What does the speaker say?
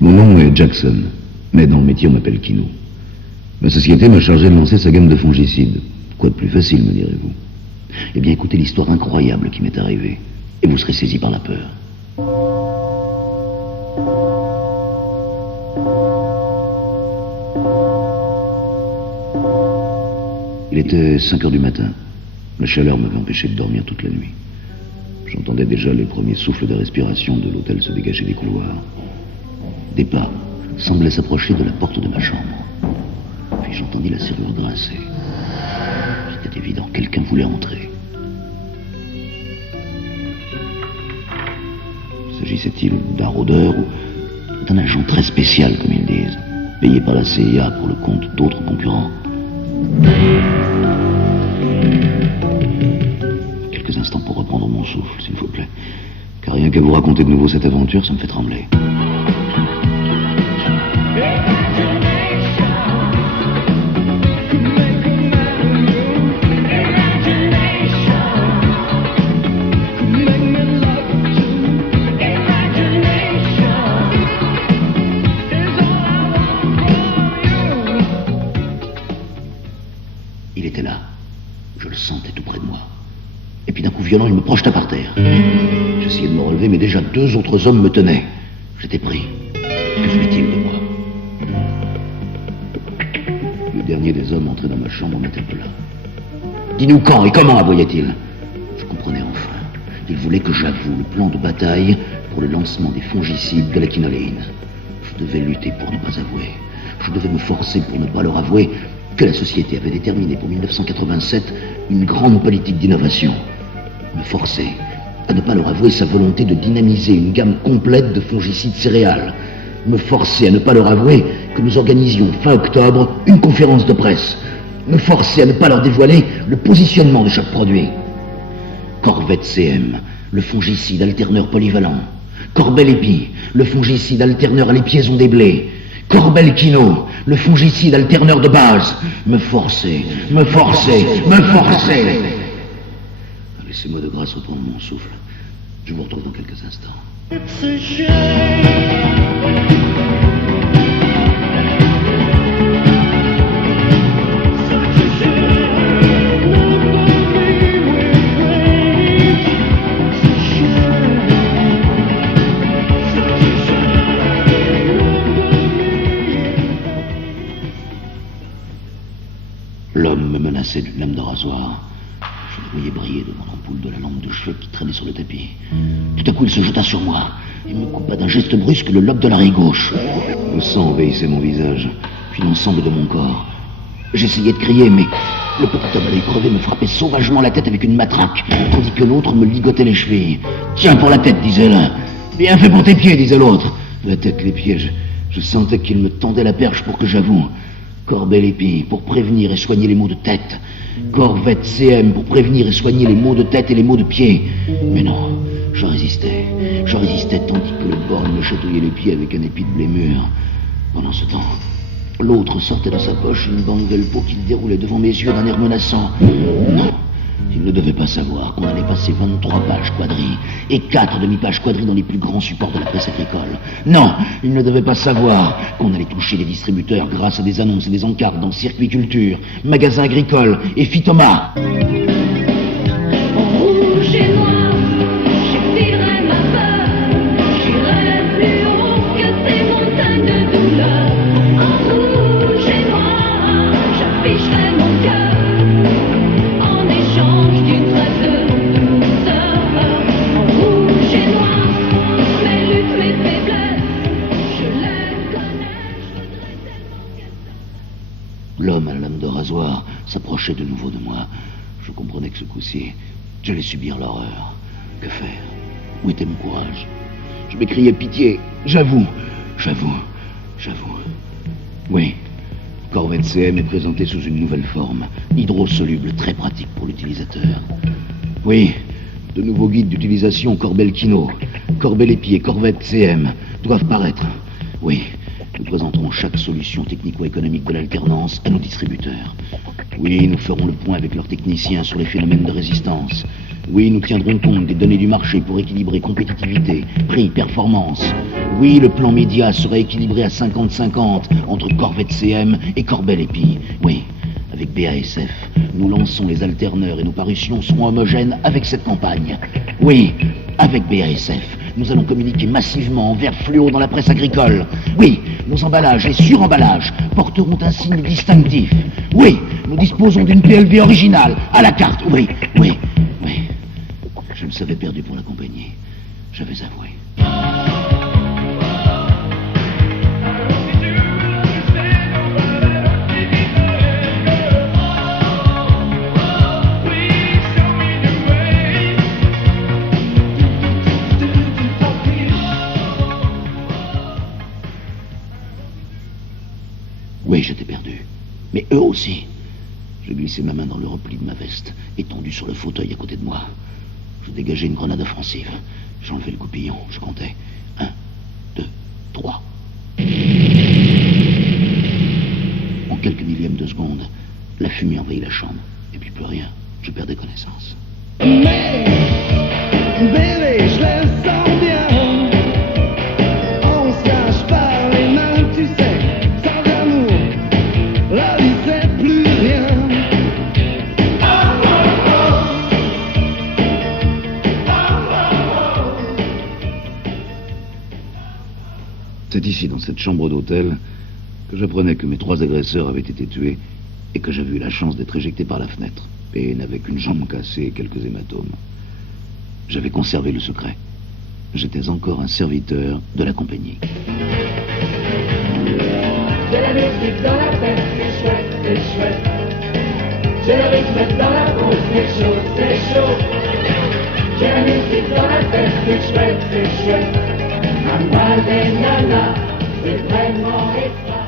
Mon nom est Jackson, mais dans le métier on m'appelle Kino. Ma société m'a chargé de lancer sa gamme de fongicides. Quoi de plus facile, me direz-vous? Eh bien, écoutez l'histoire incroyable qui m'est arrivée, et vous serez saisi par la peur. Il était 5 heures du matin. La chaleur m'avait empêché de dormir toute la nuit. J'entendais déjà les premiers souffles de respiration de l'hôtel se dégager des couloirs. Des pas semblaient s'approcher de la porte de ma chambre. Puis j'entendis la serrure grincer. C'était évident, quelqu'un voulait entrer. S'agissait-il d'un rôdeur ou d'un agent très spécial, comme ils disent, payé par la CIA pour le compte d'autres concurrents? Quelques instants pour reprendre mon souffle, s'il vous plaît. Car rien qu'à vous raconter de nouveau cette aventure, ça me fait trembler. Il était là. Je le sentais tout près de moi. Et puis d'un coup violent, il me projeta par terre. J'essayais de me relever, mais déjà 2 autres hommes me tenaient. J'étais pris. Que voulait-il de moi? Le dernier des hommes entré dans ma chambre m'interpella. Dis-nous quand et comment, aboyait-il. Je comprenais enfin. Il voulait que j'avoue le plan de bataille pour le lancement des fongicides de la quinoléine. Je devais lutter pour ne pas avouer. Je devais me forcer pour ne pas leur avouer que la société avait déterminé pour 1987 une grande politique d'innovation. Me forcer à ne pas leur avouer sa volonté de dynamiser une gamme complète de fongicides céréales. Me forcer à ne pas leur avouer que nous organisions fin octobre une conférence de presse. Me forcer à ne pas leur dévoiler le positionnement de chaque produit. Corvette CM, le fongicide alterneur polyvalent. Corbel-Épi, le fongicide alterneur à l'épiaison des blés. Corbel-Kino, le fongicide alterneur de base. Me forcer. Laissez-moi de grâce reprendre mon souffle. Je vous retrouve dans quelques instants. L'homme me menaçait d'une lame de rasoir. Je le voyais briller devant l'ampoule de la lampe de cheveux qui traînait sur le tapis. Tout à coup, il se jeta sur moi. Il me coupa d'un geste brusque le lobe de l'oreille gauche. Le sang envahissait mon visage, puis l'ensemble de mon corps. J'essayais de crier, mais le petit homme à l'œil crevé me frappait sauvagement la tête avec une matraque, tandis que l'autre me ligotait les chevilles. « Tiens pour la tête », disait l'un. « Bien fait pour tes pieds », disait l'autre. La tête, les pieds, je sentais qu'il me tendait la perche pour que j'avoue. Corbel-Épi pour prévenir et soigner les maux de tête. Corvette CM pour prévenir et soigner les maux de tête et les maux de pied. Mais non, je résistais tandis que le borgne me chatouillait les pieds avec un épi de blé mûr. Pendant ce temps, l'autre sortait de sa poche une bande velpo qu'il déroulait devant mes yeux d'un air menaçant. Non, il ne devait pas savoir qu'on allait passer 23 pages quadrilles et 4 demi-pages quadrilles dans les plus grands supports de la presse agricole. Non, il ne devait pas savoir qu'on allait toucher les distributeurs grâce à des annonces et des encarts dans Circuiculture, Magasins agricoles et Phytoma. L'homme à la lame de rasoir s'approchait de nouveau de moi. Je comprenais que ce coup-ci, j'allais subir l'horreur. Que faire? Où était mon courage? Je m'écriais pitié. J'avoue. Oui, Corvette CM est présenté sous une nouvelle forme, hydrosoluble, très pratique pour l'utilisateur. Oui, de nouveaux guides d'utilisation Corbel-Kino, Corbel-Épi et Corvette CM doivent paraître. Oui, nous présenterons chaque solution technico-économique de l'alternance à nos distributeurs. Oui, nous ferons le point avec leurs techniciens sur les phénomènes de résistance. Oui, nous tiendrons compte des données du marché pour équilibrer compétitivité, prix, performance. Oui, le plan média sera équilibré à 50-50 entre Corvette CM et Corbel Épi. Oui, avec BASF, nous lançons les alterneurs et nos parutions seront homogènes avec cette campagne. Oui, avec BASF, nous allons communiquer massivement en vert fluo dans la presse agricole. Oui, nos emballages et suremballages porteront un signe distinctif. Oui, nous disposons d'une PLV originale, à la carte. Oui, oui, oui. Je me savais perdu pour la compagnie. J'avais avoué. Oui, j'étais perdu. Mais eux aussi. J'ai glissé ma main dans le repli de ma veste, étendu sur le fauteuil à côté de moi. Je dégageais une grenade offensive. J'enlevais le goupillon, je comptais. 1, 2, 3. En quelques millièmes de seconde, la fumée envahit la chambre. Et puis plus rien. Je perdais connaissance. Mais, bébé, je le sens bien. On se cache par les mains, tu sais. Sans amour, la vie c'est plus rien. C'est ici, dans cette chambre d'hôtel, que j'apprenais que mes 3 agresseurs avaient été tués et que j'avais eu la chance d'être éjecté par la fenêtre et n'avais qu'une jambe cassée et quelques hématomes. J'avais conservé le secret. J'étais encore un serviteur de la compagnie. J'ai la musique dans la tête, c'est chouette, c'est chouette. J'ai le rythme dans la peau, c'est chaud, c'est chaud. J'ai la musique dans la tête, c'est chouette, c'est chouette. À moi les nanas, c'est vraiment extra.